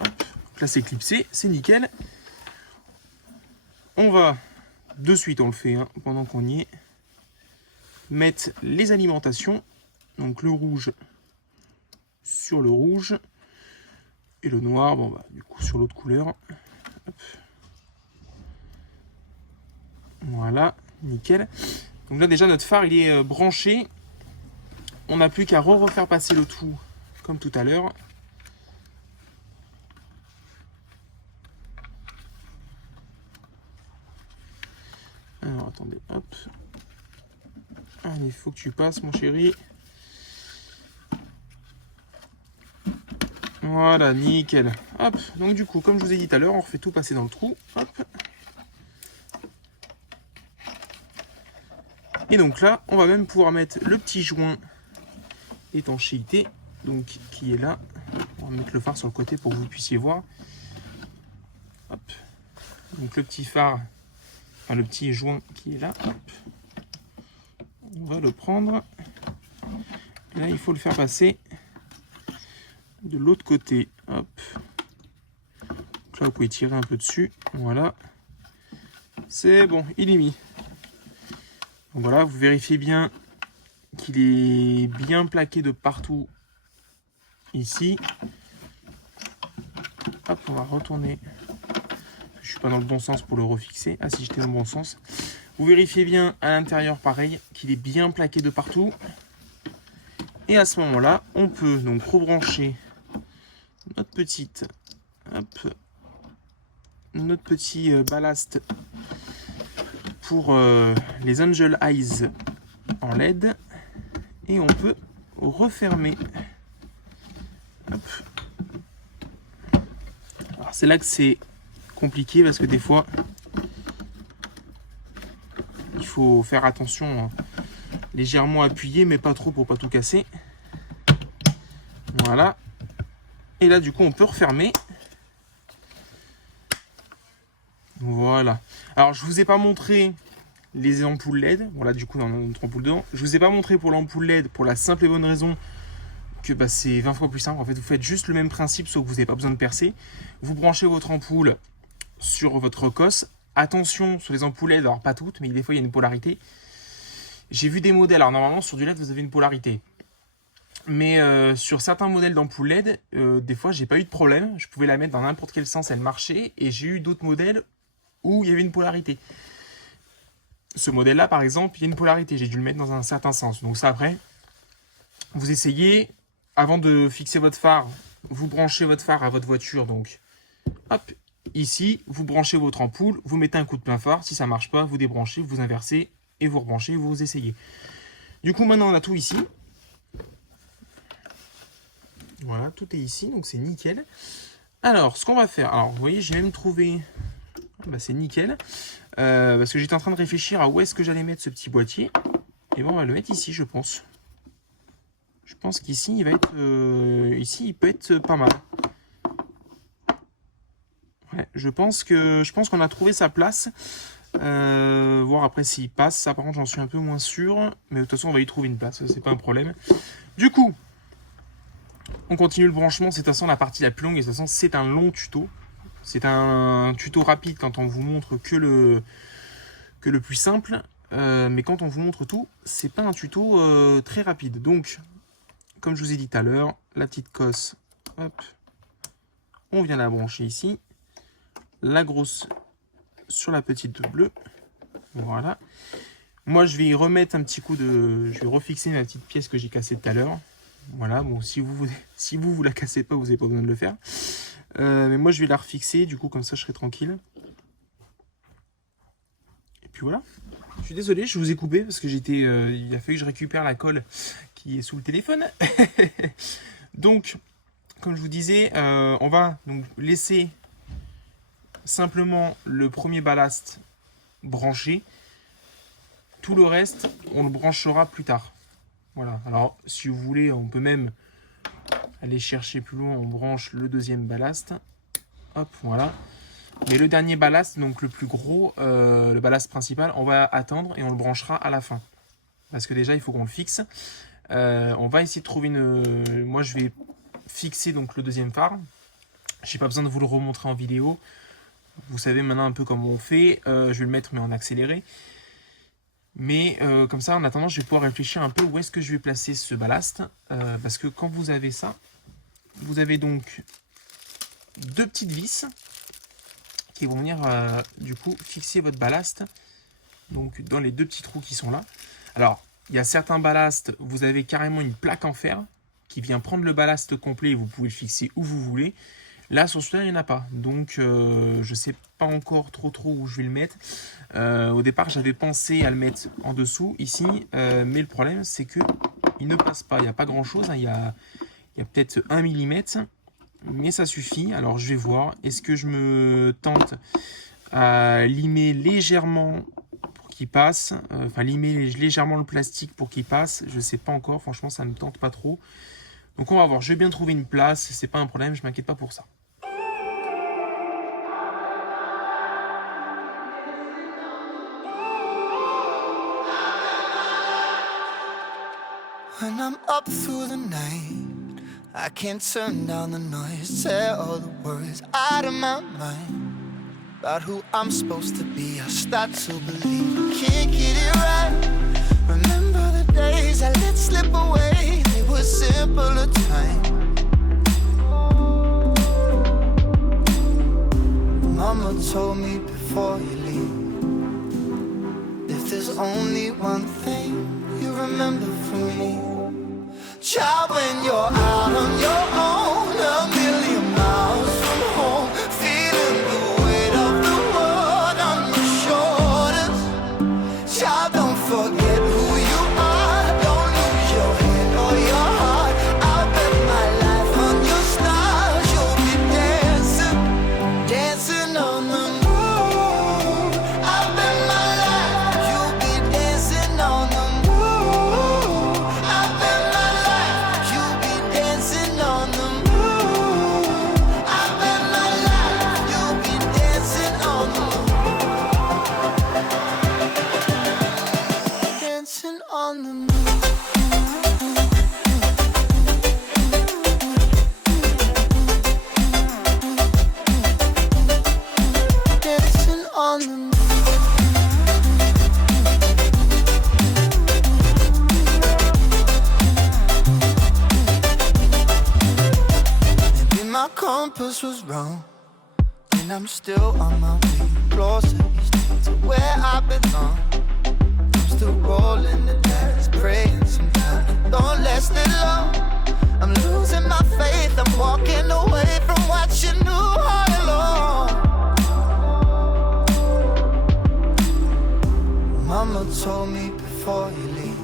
Hop. Donc là c'est clipsé, c'est nickel. On va de suite, on le fait hein, pendant qu'on y est, mettre les alimentations. Donc le rouge sur le rouge et le noir, bon bah du coup sur l'autre couleur. Hop. Voilà, nickel. Donc là déjà notre phare il est branché. On n'a plus qu'à refaire passer le tout comme tout à l'heure. Alors attendez, hop. Allez, il faut que tu passes mon chéri. Voilà, nickel. Hop, donc du coup, comme je vous ai dit tout à l'heure, on refait tout passer dans le trou. Hop. Et donc là, on va même pouvoir mettre le petit joint étanchéité, donc qui est là. On va mettre le phare sur le côté pour que vous puissiez voir. Hop. Donc le petit phare, enfin le petit joint qui est là. Hop. On va le prendre. Et là, il faut le faire passer de l'autre côté. Hop. Donc là, vous pouvez tirer un peu dessus. Voilà. C'est bon, il est mis. Donc voilà, vous vérifiez bien qu'il est bien plaqué de partout ici. Hop, on va retourner. Je suis pas dans le bon sens pour le refixer. Ah si, j'étais dans le bon sens. Vous vérifiez bien à l'intérieur, pareil, qu'il est bien plaqué de partout. Et à ce moment-là, on peut donc rebrancher notre petite, notre petit ballast pour les Angel Eyes en LED. Et on peut refermer. C'est là que c'est compliqué parce que des fois, il faut faire attention, hein. Légèrement appuyer, mais pas trop pour pas tout casser. Voilà. Et là, du coup, on peut refermer. Voilà. Alors, je vous ai pas montré les ampoules LED. Bon, là, du coup, on a notre ampoule dedans. Je vous ai pas montré pour l'ampoule LED pour la simple et bonne raison que bah, c'est 20 fois plus simple. En fait, vous faites juste le même principe, sauf que vous n'avez pas besoin de percer. Vous branchez votre ampoule sur votre cosse. Attention sur les ampoules LED, alors pas toutes, mais des fois, il y a une polarité. J'ai vu des modèles, alors normalement sur du LED vous avez une polarité, mais sur certains modèles d'ampoules LED, des fois j'ai pas eu de problème, je pouvais la mettre dans n'importe quel sens, elle marchait, et j'ai eu d'autres modèles où il y avait une polarité. Ce modèle là par exemple, il y a une polarité, j'ai dû le mettre dans un certain sens, donc ça après, vous essayez, avant de fixer votre phare, vous branchez votre phare à votre voiture, donc hop, ici, vous branchez votre ampoule, vous mettez un coup de plein phare, si ça marche pas, vous débranchez, vous inversez, et vous rebranchez, vous essayez. Du coup, maintenant, on a tout ici. Voilà, tout est ici, donc c'est nickel. Alors, ce qu'on va faire... Alors, vous voyez, j'ai même trouvé... Bah, c'est nickel. Parce que j'étais en train de réfléchir à où est-ce que j'allais mettre ce petit boîtier. Et bon, on va le mettre ici, je pense. Je pense qu'ici, il va être... ici, il peut être pas mal. Ouais, je pense qu'on a trouvé sa place. Voir après s'il passe, ça par contre j'en suis un peu moins sûr, mais de toute façon on va y trouver une place, c'est pas un problème. Du coup, on continue le branchement, c'est de toute façon la partie la plus longue, et de toute façon c'est un long tuto. C'est un tuto rapide quand on vous montre que le plus simple, mais quand on vous montre tout, c'est pas un tuto très rapide. Donc, comme je vous ai dit tout à l'heure, la petite cosse, hop, on vient la brancher ici, la grosse sur la petite bleue, voilà. Moi je vais y remettre un petit coup de... Je vais refixer ma petite pièce que j'ai cassée tout à l'heure. Voilà, bon, si vous la cassez pas, vous n'avez pas besoin de le faire. Mais moi je vais la refixer, du coup comme ça je serai tranquille. Et puis voilà. Je suis désolé, je vous ai coupé parce que j'étais... il a fallu que je récupère la colle qui est sous le téléphone. Donc, comme je vous disais, on va donc laisser simplement le premier ballast branché. Tout le reste, on le branchera plus tard. Voilà. Alors, si vous voulez, on peut même aller chercher plus loin. On branche le deuxième ballast. Hop, voilà. Mais le dernier ballast, donc le plus gros, le ballast principal, on va attendre et on le branchera à la fin. Parce que déjà, il faut qu'on le fixe. On va essayer de trouver une... Moi, je vais fixer donc le deuxième phare. Je n'ai pas besoin de vous le remontrer en vidéo. Vous savez maintenant un peu comment on fait. Je vais le mettre mais en accéléré. Mais comme ça, en attendant, je vais pouvoir réfléchir un peu où est-ce que je vais placer ce ballast. Parce que quand vous avez ça, vous avez donc deux petites vis qui vont venir du coup fixer votre ballast. Donc dans les deux petits trous qui sont là. Alors, il y a certains ballasts, vous avez carrément une plaque en fer qui vient prendre le ballast complet et vous pouvez le fixer où vous voulez. Là, sur celui-là, il n'y en a pas. Donc, je ne sais pas encore trop où je vais le mettre. Au départ, j'avais pensé à le mettre en dessous, ici. Mais le problème, c'est qu'il ne passe pas. Il n'y a pas grand-chose. Hein. Il y a peut-être 1 mm. Mais ça suffit. Alors, je vais voir. Est-ce que je me tente à limer légèrement pour qu'il passe? Enfin, limer légèrement le plastique pour qu'il passe. Je ne sais pas encore. Franchement, ça ne me tente pas trop. Donc on va voir, je vais bien trouver une place, c'est pas un problème, je m'inquiète pas pour ça. When I'm up through the night, I can't turn down the noise, tear all the worries out of my mind. About who I'm supposed to be, I start to believe I can't get it right. Remember the days I let slip away, they were simpler times. Mama told me before you leave, Child, when you're out on your own, a million miles from home, feeling the weight of the world on your shoulders. Child, don't forget who you are, don't lose your head or your heart. I'll bet my life on your stars, you'll be dancing, dancing on the moon. I'll bet my life, you'll be dancing on the moon. I'll bet my life, you'll be dancing on the moon. I'll bet my life, you'll be dancing on the moon. Dancing on the moon. Dancing on the moon. Maybe my compass was wrong, and I'm still on my way closer each day to where I belong. I'm still rolling the dice, praying sometimes don't last it long. I'm losing my faith, I'm walking away from what you knew all along. Mama told me before you leave,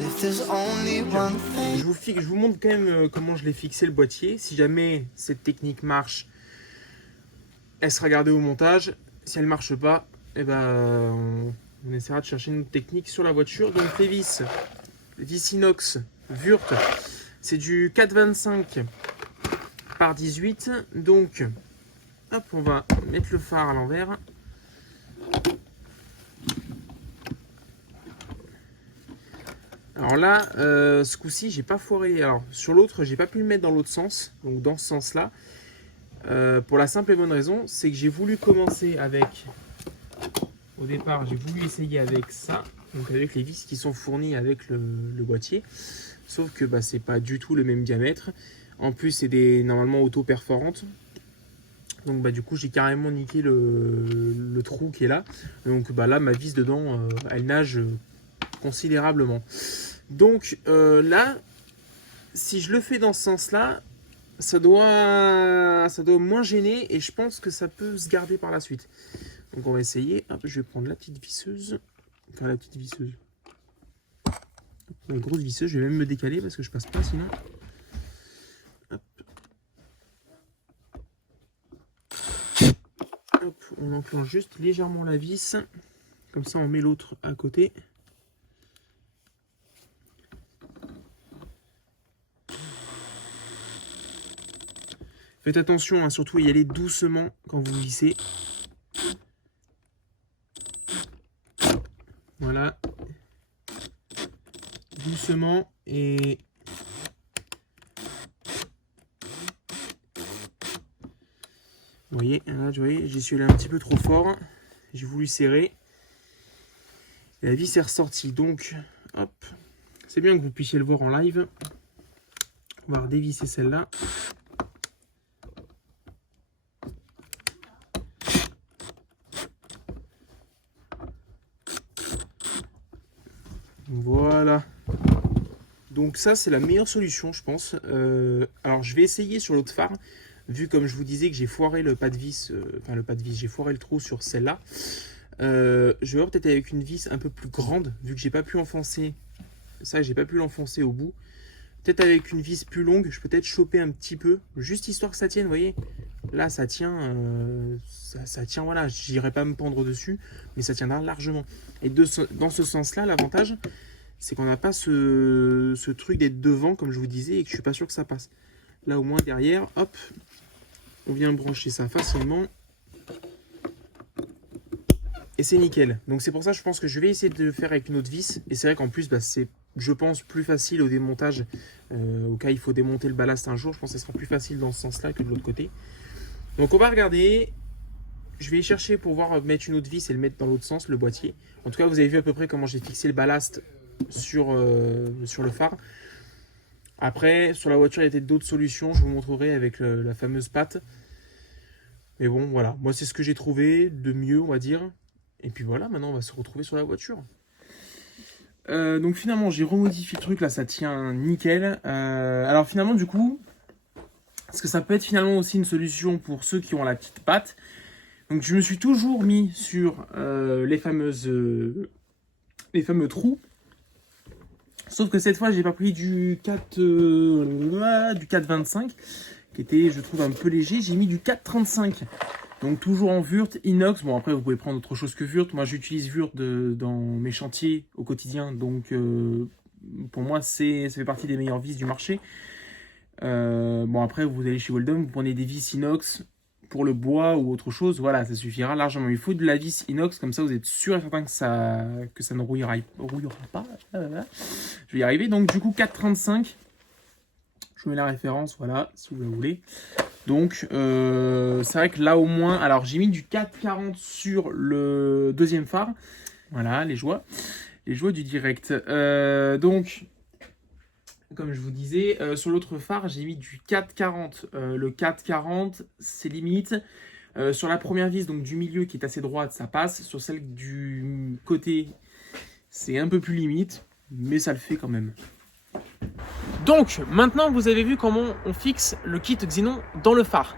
if there's only one thing. Je vous montre quand même comment je l'ai fixé le boîtier. Si jamais cette technique marche, elle sera gardée au montage. Si elle marche pas, eh ben, on essaiera de chercher une autre technique sur la voiture. Donc les vis inox Wurth, c'est du 4,25 par 18. Donc, hop, on va mettre le phare à l'envers. Alors là, ce coup-ci, j'ai pas foiré. Alors sur l'autre, j'ai pas pu le mettre dans l'autre sens, donc dans ce sens-là. Pour la simple et bonne raison, c'est que j'ai voulu commencer avec. Au départ, j'ai voulu essayer avec ça, donc avec les vis qui sont fournies avec le boîtier. Sauf que bah, c'est pas du tout le même diamètre. En plus, c'est des normalement auto-perforantes. Donc bah, du coup, j'ai carrément niqué le trou qui est là. Donc bah, là, ma vis dedans, elle nage considérablement. Donc là, si je le fais dans ce sens-là, ça doit moins gêner et je pense que ça peut se garder par la suite. Donc on va essayer. Hop, je vais prendre la petite visseuse. Enfin la petite visseuse. La grosse visseuse, je vais même me décaler parce que je passe pas sinon. Hop. Hop, on enclenche juste légèrement la vis. Comme ça on met l'autre à côté. Faites attention, hein, surtout y aller doucement quand vous vissez. Voilà. Doucement et... Vous voyez, là, j'y suis allé un petit peu trop fort. J'ai voulu serrer. Et la vis est ressortie. Donc, hop. C'est bien que vous puissiez le voir en live. On va redévisser celle-là. Voilà. Donc ça, c'est la meilleure solution, je pense. Alors, je vais essayer sur l'autre phare. Vu comme je vous disais que j'ai foiré le pas de vis, j'ai foiré le trou sur celle-là. Je vais voir peut-être avec une vis un peu plus grande, vu que j'ai pas pu enfoncer ça, j'ai pas pu l'enfoncer au bout. Peut-être avec une vis plus longue, je peux peut-être choper un petit peu, juste histoire que ça tienne, vous voyez. Là, ça tient, ça tient, voilà, j'irai pas me pendre dessus, mais ça tiendra largement. Et dans ce sens-là, l'avantage, c'est qu'on n'a pas ce truc d'être devant, comme je vous disais, et que je suis pas sûr que ça passe. Là, au moins derrière, hop, on vient brancher ça facilement. Et c'est nickel. Donc c'est pour ça, je pense que je vais essayer de le faire avec une autre vis. Et c'est vrai qu'en plus, bah, c'est, je pense, plus facile au démontage. Au cas où il faut démonter le ballast un jour, je pense que ce sera plus facile dans ce sens-là que de l'autre côté. Donc on va regarder. Je vais y chercher pour voir mettre une autre vis et le mettre dans l'autre sens, le boîtier. En tout cas, vous avez vu à peu près comment j'ai fixé le ballast sur le phare. Après, sur la voiture, il y a peut-être d'autres solutions. Je vous montrerai avec la fameuse patte. Mais bon, voilà. Moi, c'est ce que j'ai trouvé de mieux, on va dire. Et puis voilà, maintenant, on va se retrouver sur la voiture. Donc finalement, j'ai remodifié le truc, là, ça tient nickel. Alors finalement, du coup, parce que ça peut être finalement aussi une solution pour ceux qui ont la petite patte. Donc je me suis toujours mis sur les fameux trous. Sauf que cette fois, j'ai pas pris du 4,25 qui était, je trouve, un peu léger. J'ai mis du 4,35. Donc toujours en Wurth, inox. Bon, après, vous pouvez prendre autre chose que Wurth. Moi, j'utilise Wurth dans mes chantiers au quotidien. Donc, pour moi, ça fait partie des meilleures vis du marché. Bon, après, vous allez chez Weldon, vous prenez des vis inox pour le bois ou autre chose. Voilà, ça suffira largement. Il faut de la vis inox. Comme ça, vous êtes sûr et certain que ça ne rouillera pas. Je vais y arriver. Donc, du coup, 4,35. Je mets la référence, voilà, si vous la voulez. Donc, c'est vrai que là, au moins... Alors, j'ai mis du 4,40 sur le deuxième phare. Voilà, les joies du direct. Donc, comme je vous disais, sur l'autre phare, j'ai mis du 4,40. Le 4,40, c'est limite. Sur la première vis, donc du milieu qui est assez droite, ça passe. Sur celle du côté, c'est un peu plus limite, mais ça le fait quand même. Donc, maintenant vous avez vu comment on fixe le kit Xenon dans le phare.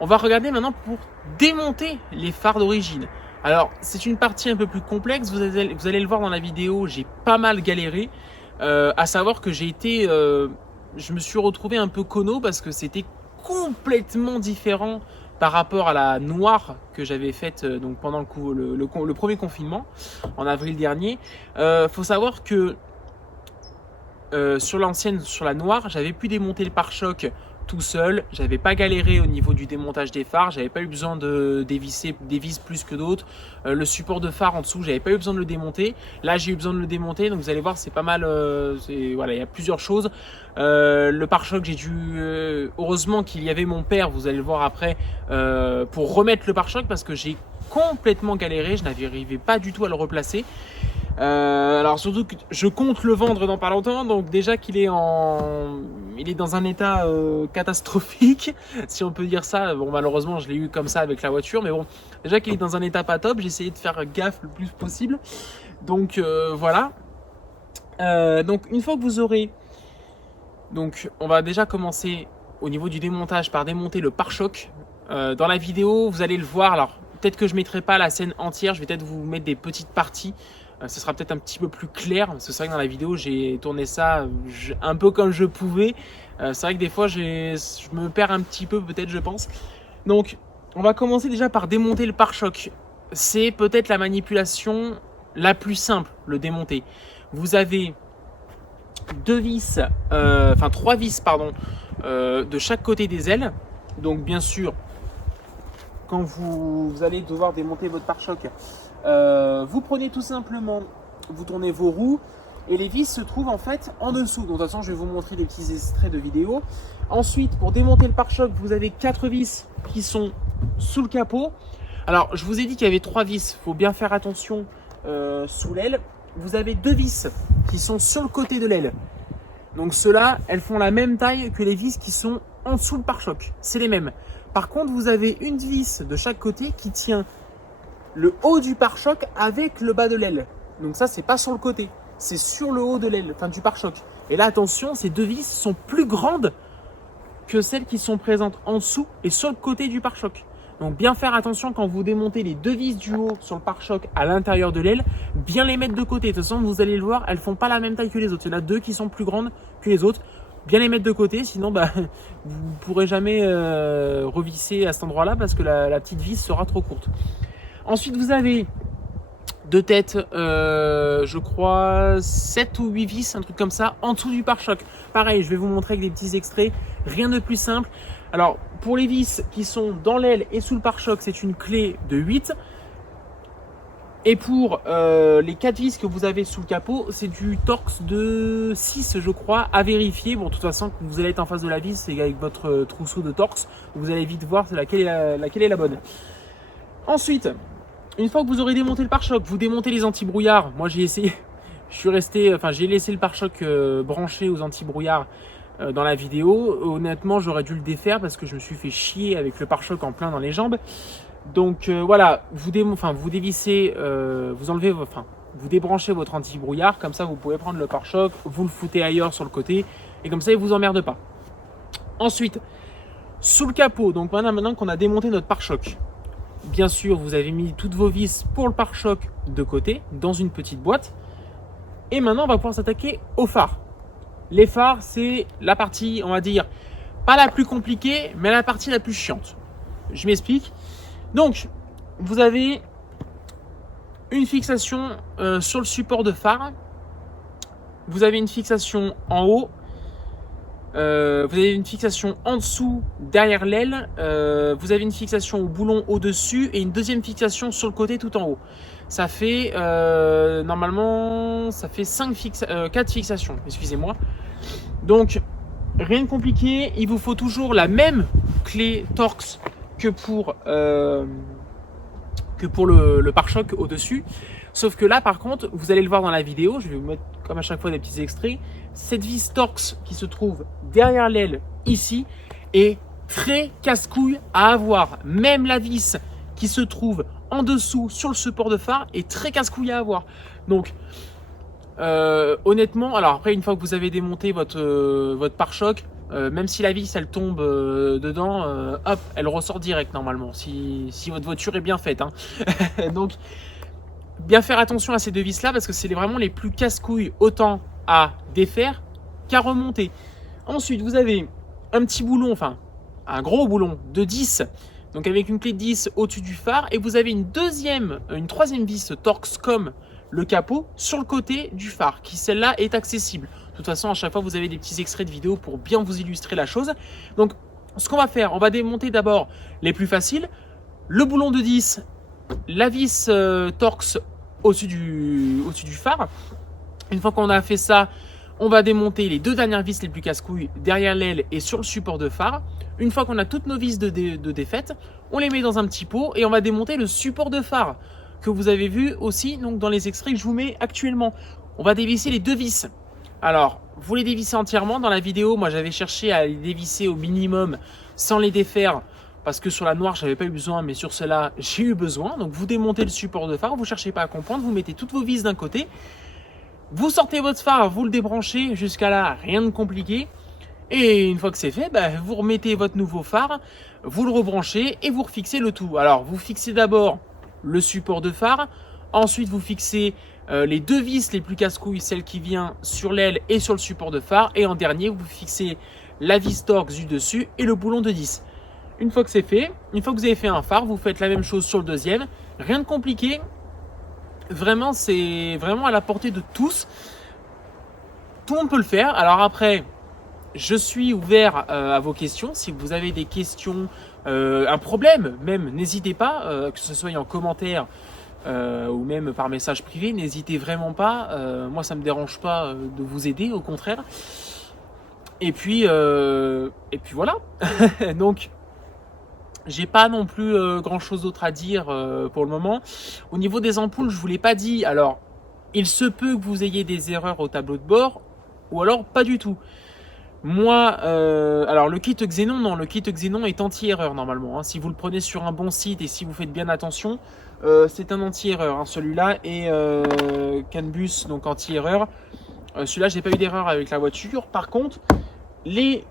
On va regarder maintenant pour démonter les phares d'origine. Alors, c'est une partie un peu plus complexe, vous allez le voir dans la vidéo, j'ai pas mal galéré. À savoir que je me suis retrouvé un peu cono parce que c'était complètement différent par rapport à la noire que j'avais faite donc pendant le premier confinement, en avril dernier. Faut savoir que sur l'ancienne, sur la noire, j'avais pu démonter le pare-choc tout seul, j'avais pas galéré au niveau du démontage des phares, j'avais pas eu besoin de dévisser des vis plus que d'autres. Le support de phare en dessous, j'avais pas eu besoin de le démonter. Là, j'ai eu besoin de le démonter, donc vous allez voir, c'est pas mal. Voilà, il y a plusieurs choses. Le pare-choc, j'ai dû. Heureusement qu'il y avait mon père, vous allez le voir après, pour remettre le pare-choc parce que j'ai complètement galéré, je n'arrivais pas du tout à le replacer. Alors surtout que je compte le vendre dans pas longtemps, donc déjà qu'il est dans un état catastrophique, si on peut dire ça. Bon, malheureusement je l'ai eu comme ça avec la voiture, mais bon, déjà qu'il est dans un état pas top, j'ai essayé de faire gaffe le plus possible. Donc voilà. Donc une fois que vous aurez, donc on va déjà commencer au niveau du démontage par démonter le pare-choc. Dans la vidéo vous allez le voir, alors peut-être que je mettrai pas la scène entière, je vais peut-être vous mettre des petites parties. Ce sera peut-être un petit peu plus clair, parce que c'est vrai que dans la vidéo j'ai tourné ça un peu comme je pouvais. C'est vrai que des fois je me perds un petit peu peut-être, je pense. Donc on va commencer déjà par démonter le pare-choc. C'est peut-être la manipulation la plus simple, le démonter. Vous avez trois vis pardon, de chaque côté des ailes. Donc bien sûr, quand vous allez devoir démonter votre pare-choc, vous prenez tout simplement, vous tournez vos roues et les vis se trouvent en fait en dessous. Donc de toute façon, je vais vous montrer des petits extraits de vidéo. Ensuite, pour démonter le pare-choc, vous avez 4 vis qui sont sous le capot. Alors, je vous ai dit qu'il y avait 3 vis. Il faut bien faire attention sous l'aile. Vous avez 2 vis qui sont sur le côté de l'aile. Donc ceux-là, elles font la même taille que les vis qui sont en dessous le pare-choc. C'est les mêmes. Par contre, vous avez une vis de chaque côté qui tient le haut du pare-choc avec le bas de l'aile. Donc ça, c'est pas sur le côté, c'est sur le haut de l'aile, enfin du pare-choc. Et là, attention, ces 2 vis sont plus grandes que celles qui sont présentes en dessous et sur le côté du pare-choc. Donc bien faire attention quand vous démontez les 2 vis du haut sur le pare-choc à l'intérieur de l'aile, bien les mettre de côté. De toute façon, vous allez le voir, elles font pas la même taille que les autres. Il y en a 2 qui sont plus grandes que les autres. Bien les mettre de côté, sinon vous pourrez jamais revisser à cet endroit-là parce que la petite vis sera trop courte. Ensuite, vous avez 2 têtes, je crois 7 ou 8 vis, un truc comme ça, en dessous du pare-choc. Pareil, je vais vous montrer avec des petits extraits, rien de plus simple. Alors, pour les vis qui sont dans l'aile et sous le pare-choc, c'est une clé de 8. Et pour les 4 vis que vous avez sous le capot, c'est du Torx de 6, je crois, à vérifier. Bon, de toute façon, vous allez être en face de la vis, c'est avec votre trousseau de Torx, vous allez vite voir laquelle est la bonne. Ensuite, une fois que vous aurez démonté le pare-choc, vous démontez les anti-brouillards. Moi, j'ai essayé, j'ai laissé le pare-choc branché aux anti-brouillards dans la vidéo. Honnêtement, j'aurais dû le défaire parce que je me suis fait chier avec le pare-choc en plein dans les jambes. Donc voilà, vous dévissez, vous enlevez, vous débranchez votre anti-brouillard, comme ça vous pouvez prendre le pare-choc, vous le foutez ailleurs sur le côté, et comme ça il ne vous emmerde pas. Ensuite, sous le capot, donc maintenant qu'on a démonté notre pare-choc, bien sûr vous avez mis toutes vos vis pour le pare-choc de côté, dans une petite boîte, et maintenant on va pouvoir s'attaquer aux phares. Les phares, c'est la partie, on va dire, pas la plus compliquée, mais la partie la plus chiante. Je m'explique. Donc, vous avez une fixation sur le support de phare. Vous avez une fixation en haut. Vous avez une fixation en dessous, derrière l'aile. Vous avez une fixation au boulon au-dessus et une deuxième fixation sur le côté tout en haut. Ça fait, normalement, ça fait 4 fixations, excusez-moi. Donc, rien de compliqué. Il vous faut toujours la même clé Torx que pour le pare-choc au-dessus. Sauf que là, par contre, vous allez le voir dans la vidéo, je vais vous mettre comme à chaque fois des petits extraits. Cette vis Torx qui se trouve derrière l'aile ici est très casse-couille à avoir. Même la vis qui se trouve en dessous sur le support de phare est très casse-couille à avoir. Donc, honnêtement, alors après, une fois que vous avez démonté votre pare-choc, même si la vis elle tombe dedans, hop, elle ressort direct normalement, si votre voiture est bien faite. Hein. Donc, bien faire attention à ces deux vis là parce que c'est vraiment les plus casse-couilles autant à défaire qu'à remonter. Ensuite, vous avez un petit boulon, enfin un gros boulon de 10, donc avec une clé de 10 au-dessus du phare, et vous avez une troisième vis Torx comme le capot sur le côté du phare, qui celle-là est accessible. De toute façon, à chaque fois, vous avez des petits extraits de vidéo pour bien vous illustrer la chose. Donc, ce qu'on va faire, on va démonter d'abord les plus faciles. Le boulon de 10, la vis Torx au-dessus du phare. Une fois qu'on a fait ça, on va démonter les deux dernières vis les plus casse-couilles derrière l'aile et sur le support de phare. Une fois qu'on a toutes nos vis de défaite, on les met dans un petit pot et on va démonter le support de phare que vous avez vu aussi donc dans les extraits que je vous mets actuellement. On va dévisser les deux vis. Alors, vous les dévissez entièrement. Dans la vidéo, moi j'avais cherché à les dévisser au minimum sans les défaire parce que sur la noire, je n'avais pas eu besoin, mais sur celle-là, j'ai eu besoin. Donc, vous démontez le support de phare, vous ne cherchez pas à comprendre, vous mettez toutes vos vis d'un côté, vous sortez votre phare, vous le débranchez, jusqu'à là, rien de compliqué. Et une fois que c'est fait, vous remettez votre nouveau phare, vous le rebranchez et vous refixez le tout. Alors, vous fixez d'abord le support de phare, ensuite vous fixez les deux vis les plus casse-couilles, celle qui vient sur l'aile et sur le support de phare, et en dernier, vous fixez la vis Torx du dessus et le boulon de 10. Une fois que c'est fait, une fois que vous avez fait un phare, vous faites la même chose sur le deuxième. Rien de compliqué. Vraiment, c'est vraiment à la portée de tous. Tout le monde peut le faire. Alors après, je suis ouvert à vos questions. Si vous avez des questions, un problème même, n'hésitez pas, que ce soit en commentaire ou même par message privé, n'hésitez vraiment pas. Moi, ça ne me dérange pas de vous aider, au contraire. Et puis voilà. Donc, j'ai pas non plus grand chose d'autre à dire pour le moment. Au niveau des ampoules, je vous l'ai pas dit. Alors, il se peut que vous ayez des erreurs au tableau de bord ou alors pas du tout. Moi, alors le kit Xenon, non, le kit Xenon est anti-erreur normalement. Hein. Si vous le prenez sur un bon site et si vous faites bien attention, c'est un anti-erreur. Hein. Celui-là est CAN-BUS, donc anti-erreur. Celui-là, j'ai pas eu d'erreur avec la voiture. Par contre, les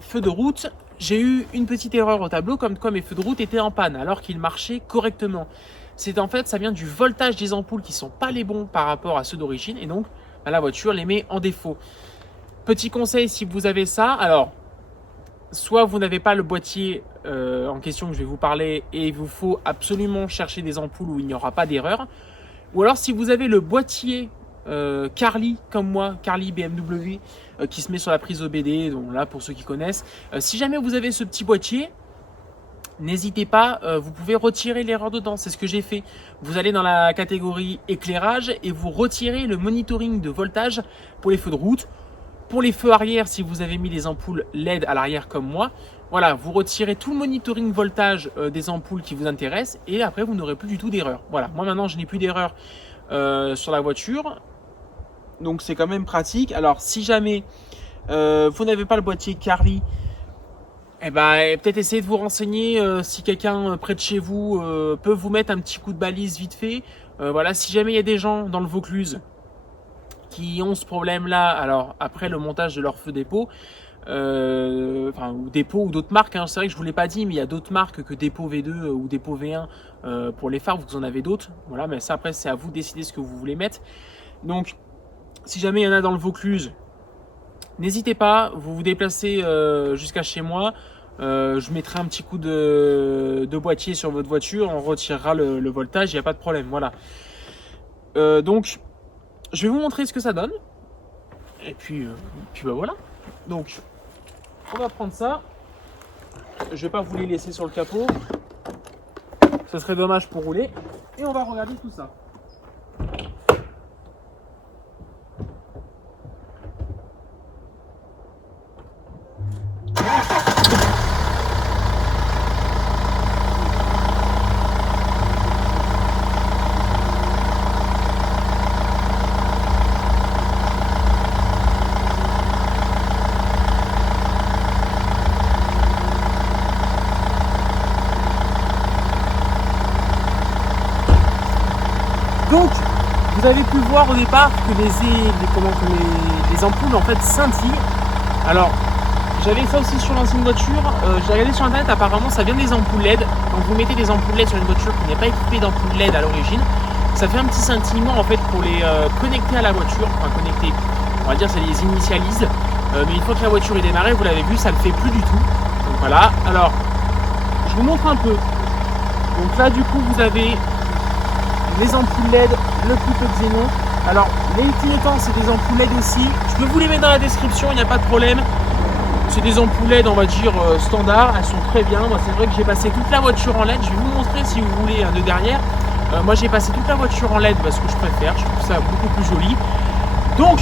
feux de route, j'ai eu une petite erreur au tableau, comme quoi mes feux de route étaient en panne alors qu'ils marchaient correctement. C'est en fait, ça vient du voltage des ampoules qui sont pas les bons par rapport à ceux d'origine, et donc la voiture les met en défaut. Petit conseil, si vous avez ça, alors soit vous n'avez pas le boîtier en question que je vais vous parler et il vous faut absolument chercher des ampoules où il n'y aura pas d'erreur, ou alors si vous avez le boîtier Carly comme moi, Carly BMW qui se met sur la prise OBD, donc là pour ceux qui connaissent, si jamais vous avez ce petit boîtier, n'hésitez pas, vous pouvez retirer l'erreur dedans, c'est ce que j'ai fait. Vous allez dans la catégorie éclairage et vous retirez le monitoring de voltage pour les feux de route. Pour les feux arrière, si vous avez mis des ampoules LED à l'arrière comme moi, voilà, vous retirez tout le monitoring voltage des ampoules qui vous intéressent et après vous n'aurez plus du tout d'erreur. Voilà, moi maintenant je n'ai plus d'erreur sur la voiture, donc c'est quand même pratique. Alors si jamais vous n'avez pas le boîtier Carly, peut-être essayez de vous renseigner si quelqu'un près de chez vous peut vous mettre un petit coup de balise vite fait. Voilà, si jamais il y a des gens dans le Vaucluse qui ont ce problème-là, alors après le montage de leur feu dépôt, ou Dépôt ou d'autres marques, hein, c'est vrai que je vous l'ai pas dit, mais il y a d'autres marques que Dépôt V2 ou Dépôt V1 pour les phares, vous en avez d'autres, voilà, mais ça après c'est à vous de décider ce que vous voulez mettre. Donc si jamais il y en a dans le Vaucluse, n'hésitez pas, vous vous déplacez jusqu'à chez moi, je mettrai un petit coup de boîtier sur votre voiture, on retirera le voltage, il n'y a pas de problème, voilà. Donc je vais vous montrer ce que ça donne, et puis bah voilà. Donc on va prendre ça, je vais pas vous les laisser sur le capot, ça serait dommage pour rouler, et on va regarder tout ça. Donc, vous avez pu voir au départ que les ampoules en fait scintillent. Alors, j'avais ça aussi sur l'ancienne voiture. J'ai regardé sur internet, apparemment ça vient des ampoules LED. Donc vous mettez des ampoules LED sur une voiture qui n'est pas équipée d'ampoules LED à l'origine. Ça fait un petit scintillement en fait pour les connecter à la voiture. Enfin connecter, on va dire ça les initialise. Mais une fois que la voiture est démarrée, vous l'avez vu, ça le fait plus du tout. Donc voilà. Alors, je vous montre un peu. Donc là du coup vous avez les ampoules LED, le couteau xénon. Alors les clignotants c'est des ampoules LED aussi. Je peux vous les mettre dans la description, il n'y a pas de problème. C'est des ampoules LED on va dire standard, elles sont très bien. Moi c'est vrai que j'ai passé toute la voiture en LED. Je vais vous montrer si vous voulez un de derrière. Moi j'ai passé toute la voiture en LED parce que je préfère, je trouve ça beaucoup plus joli. Donc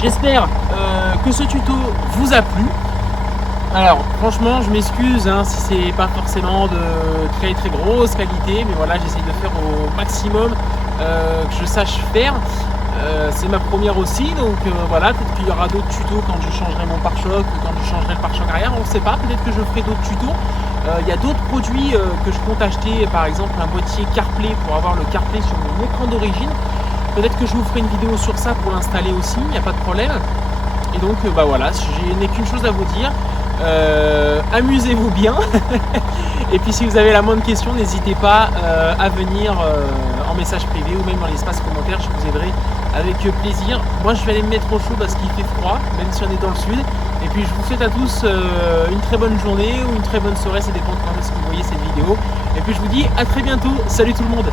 j'espère que ce tuto vous a plu. Alors franchement je m'excuse hein, si c'est pas forcément de très très grosse qualité, mais voilà j'essaye de faire au maximum que je sache faire. C'est ma première aussi, donc voilà, peut-être qu'il y aura d'autres tutos quand je changerai mon pare-choc ou quand je changerai le pare-choc arrière, on ne sait pas, peut-être que je ferai d'autres tutos. Il y a d'autres produits que je compte acheter, par exemple un boîtier CarPlay pour avoir le CarPlay sur mon écran d'origine. Peut-être que je vous ferai une vidéo sur ça pour l'installer aussi, il n'y a pas de problème. Et donc bah voilà, je n'ai qu'une chose à vous dire. Amusez-vous bien. Et puis si vous avez la moindre question, n'hésitez pas à venir en message privé ou même dans l'espace commentaire, je vous aiderai avec plaisir. Moi je vais aller me mettre au chaud parce qu'il fait froid, même si on est dans le sud. Et puis je vous souhaite à tous une très bonne journée ou une très bonne soirée, ça dépend de quand est-ce que vous voyez cette vidéo. Et puis je vous dis à très bientôt, salut tout le monde.